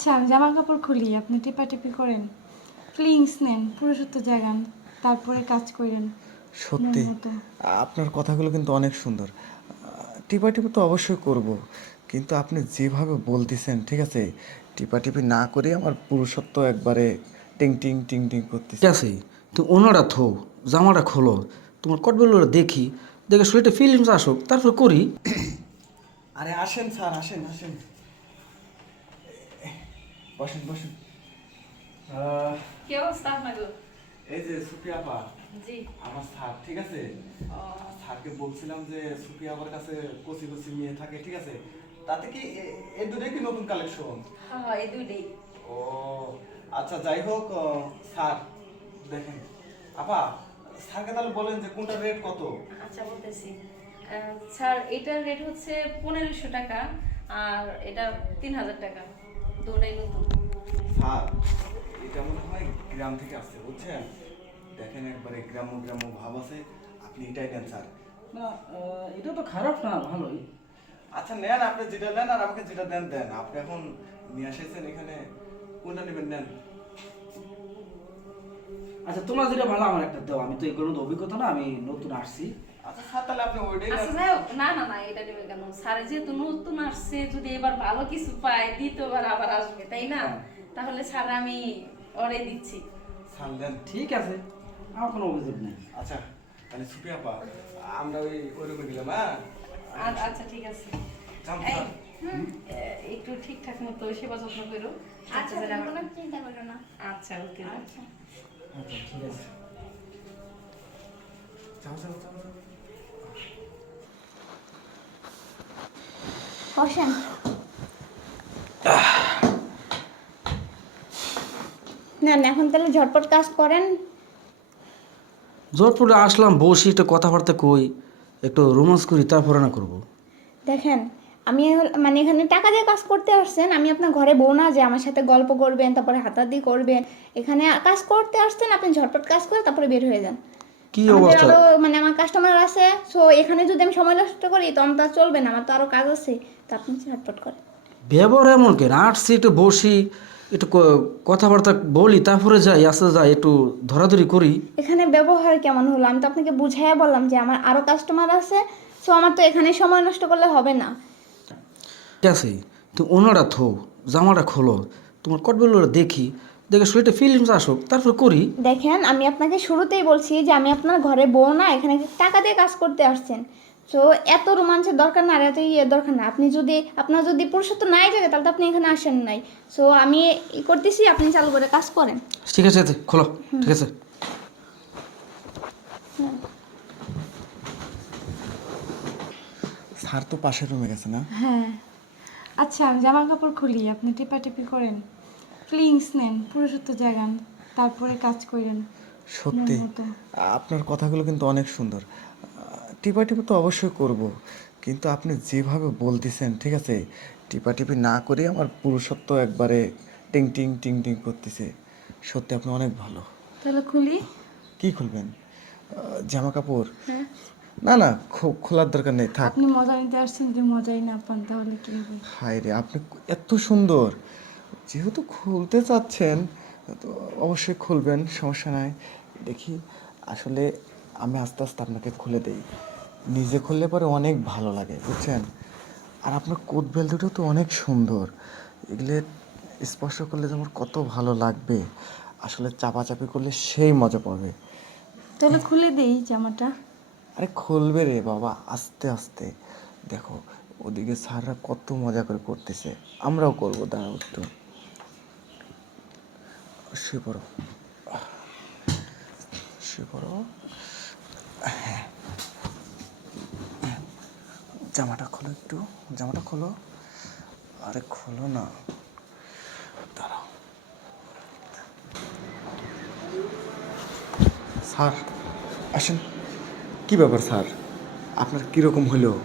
আচ্ছা জামা কাপড় খুলি আপনি টিপাটিপি করেন। ফিলিংস নেন পুরুষত্ব জাগান তারপরে কাজ করেন সত্যি। আপনার কথাগুলো কিন্তু অনেক সুন্দর। টিপাটিপি তো অবশ্যই করব কিন্তু আপনি যেভাবে বলতেছেন ঠিক আছে? টিপাটিপি না করে আমার পুরুষত্ব একবারে টিং টিং টিং টিং করতে ঠিক আছে তুমি ওনারা থো জামাটা খোলো তোমার কটবেলগুলো দেখি দেখে শরীরটা ফিলিংস আসুক তারপর করি। আরে আসেন স্যার আসেন আসেন। বসেন বসেন। কি অবস্থা আপনাকে এই যে সুপ্রিয়া আপা জি। আমার স্যার ঠিক আছে? স্যারকে বলছিলাম যে সুপ্রিয়া আপার কাছে কচি কচি মেয়ে থাকে ঠিক আছে? তাতে কি এ- এই দুটোই কি নতুন কালেকশন হ্যাঁ এই দুইটাই ও আচ্ছা যাই হোক স্যার দেখেন। আপা স্যারকে তাহলে বলেন যে কোনটা রেট কত? আচ্ছা বলতেছি। স্যার এটার রেট হচ্ছে পনেরোশো টাকা আর এটা তিন হাজার টাকা। দুটাই নতুন স্যার এটা মনে হয় গ্রাম থেকে আসছে বুঝছেন? দেখেন একবারে গ্রাম্য গ্রাম্য ভাব আছে আপনি এটাই নেন স্যার। না এটা তো খারাপ না ভালোই। আচ্ছা নেন আপনি যেটা নেন আর আমাকে যেটা দেন দেন। আপনি এখন নিয়ে এসেছেন এখানে কোনটা নেবেন নেন? আচ্ছা তোমার যেটা ভালো আমার একটা দাও। আমি তো এগুলো তো অভিজ্ঞতা না আমি নতুন আসছি। আচ্ছা স্যার তাহলে আপনি ওইটাই আচ্ছা যাই হোক না না না এটা নেবে কেন? স্যার যেহেতু নতুন আসছে যদি এবার ভালো কিছু পায় দ্বিতীয়বার আবার আসবে তাই না? হ্যাঁ। তাহলে স্যার আমি দিচ্ছি। স্যার ঠিক আছে। আমার কোনো অভিযোগ নেই। আচ্ছা তাহলে সুপ্রিয়া আপা আমরা ওই হ্যাঁ? আ- আচ্ছা ঠিক আছে। যান, এই, স্যার। হুম, এ, একটু ঠিকঠাক মতো সেবা যত্ন করো আচ্ছা তুমি কোনো চিন্তা করো না। আচ্ছা ওকে। আচ্ছা। আচ্ছা ঠিক আছে। যাও যাও যাও যাও। বসেন। না না এখন তাহলে ঝটপট কাজ করেন। জোরপুরে আসলাম বসি একটু কথাবার্তা কই একটু রোমান্স করি তারপরে না করব। দেখেন আমি মানে এখানে টাকা দিয়ে কাজ করতে আসছেন আমি আপনার ঘরে বউ না যে আমার সাথে গল্প করবেন তারপরে হাতাহাতি করবেন। এখানে কাজ করতে আসছেন আপনি ঝটপট কাজ করে তারপরে বের হয়ে যান। কি অবস্থা? মানে আমার কাস্টমার আছে সো এখানে যদি আমি সময় নষ্ট করি তো আমার তো চলবে না আমার তো আরও কাজ আছে তো আপনি ঝটপট করেন। ব্যবহার এমন কেন? একটু বসি একটু কথাবার্তা বলি তারপরে যাই আস্তে যাই একটু ধরাধরি করি। এখানে ব্যবহার কেমন হলো? আমি তো আপনাকে বুঝাইয়া বললাম যে আমার আরও কাস্টমার আছে সো আমার তো এখানে সময় নষ্ট করলে হবে না। ঠিক আছে তুমি ওনারা থো জামাটা খোলো তোমার কটবেলগুলো দেখি দেখে শরীরটা ফিলিংস আসুক তারপর করি। দেখেন আমি আপনাকে শুরুতেই বলছি যে আমি আপনার ঘরে বউ না এখানে টাকা দিয়ে কাজ করতে আসছেন। সো এত রোমাঞ্চের দরকার না আর এত ইয়ে দরকার না। আপনি যদি আপনার যদি পুরুষত্ব নাই থাকে তাহলে তো আপনি এখানে আসেন নাই। সো আমি ই করতেছি আপনি চালু করে কাজ করেন। ঠিক আছে খোলো। ঠিক আছে। স্যার তো পাশের রুমে গেছে না? হ্যাঁ। আচ্ছা জামা কাপড় খুলি আপনি টিপাটিপি করেন। ফিলিংস নেন পুরুষত্ব জাগান তারপরে কাজ করেন। সত্যি। আপনার কথাগুলো কিন্তু অনেক সুন্দর। টিপাটিপি তো অবশ্যই করব কিন্তু আপনি যেভাবে বলতেছেন ঠিক আছে? টিপাটিপি না করে আমার পুরুষত্ব একবারে টিং টিং টিং টিং করতেছে। সত্যি আপনি অনেক ভালো। তাহলে খুলি। কি খুলবেন? জামা কাপড়? না না খো- খোলার দরকার নেই থাক। আপনি মজা নিতে আসছেন যে মজাই না পান তাহলে কি হবে? হায় রে আপনি এত সুন্দর। যেহেতু খুলতে চাচ্ছেন তো অবশ্যই খুলবেন সমস্যা নাই। দেখি আসলে আমি আস্তে আস্তে আপনাকে খুলে দেই। নিজে খুললে পরে অনেক ভালো লাগে বুঝছেন? আর আপনার কোট বেল দুটো তো অনেক সুন্দর। এগুলো স্পর্শ করলে যে আমার কত ভালো লাগবে। আসলে চাপাচাপি করলে সেই মজা পাবে। তাহলে খুলে দেই জামাটা। আরে খুলবে রে বাবা আস্তে আস্তে। দেখো ওদিকে স্যাররা কত মজা করে করতেছে। আমরাও করব দাঁড়াও একটু। শুয়ে পড়ো শুয়ে পড়ো হ্যাঁ জামাটা খোলো একটু। জামাটা খোলো। আরে খোলো না। দাঁড়াও। স্যার। আসেন। কি ব্যাপার স্যার? আপনার কীরকম হলো?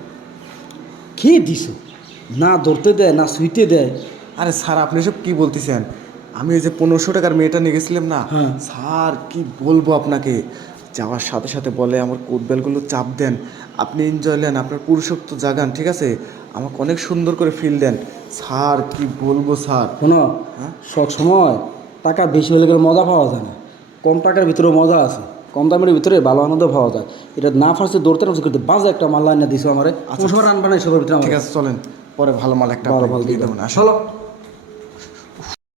কি দিছ। না ধরতে দেয় না সুইতে দেয়। আরে স্যার আপনি সব কী বলতেছেন? আমি ওই যে পনেরোশো টাকার মেয়েটা নিয়ে গেছিলাম না? হ্যাঁ। স্যার কি বলব আপনাকে? যাওয়ার সাথে সাথে বলে আমার কোটবেলগুলো চাপ দেন। আপনি এনজয় নেন আপনার পুরুষত্ব জাগান ঠিক আছে? আমাকে অনেক সুন্দর করে ফিল দেন। স্যার কি বলব স্যার? শোনো সব সময় টাকা বেশি হলে গেলে মজা পাওয়া যায় না। কম টাকার ভিতরে মজা আছে কম দামের ভিতরে ভালো আনন্দ পাওয়া যায়। এটা না ফার্স্টে দৌড়তে না করতে বাজে একটা মাল লাইনে দিছো আমারে। কোন সময় রান বানাই সবার ভিতরে আমার ঠিক আছে চলেন। পরে ভালো মাল একটা ভালো ভালো দিয়ে দিয়ে দেবো। দেবো না। আসো। চলো।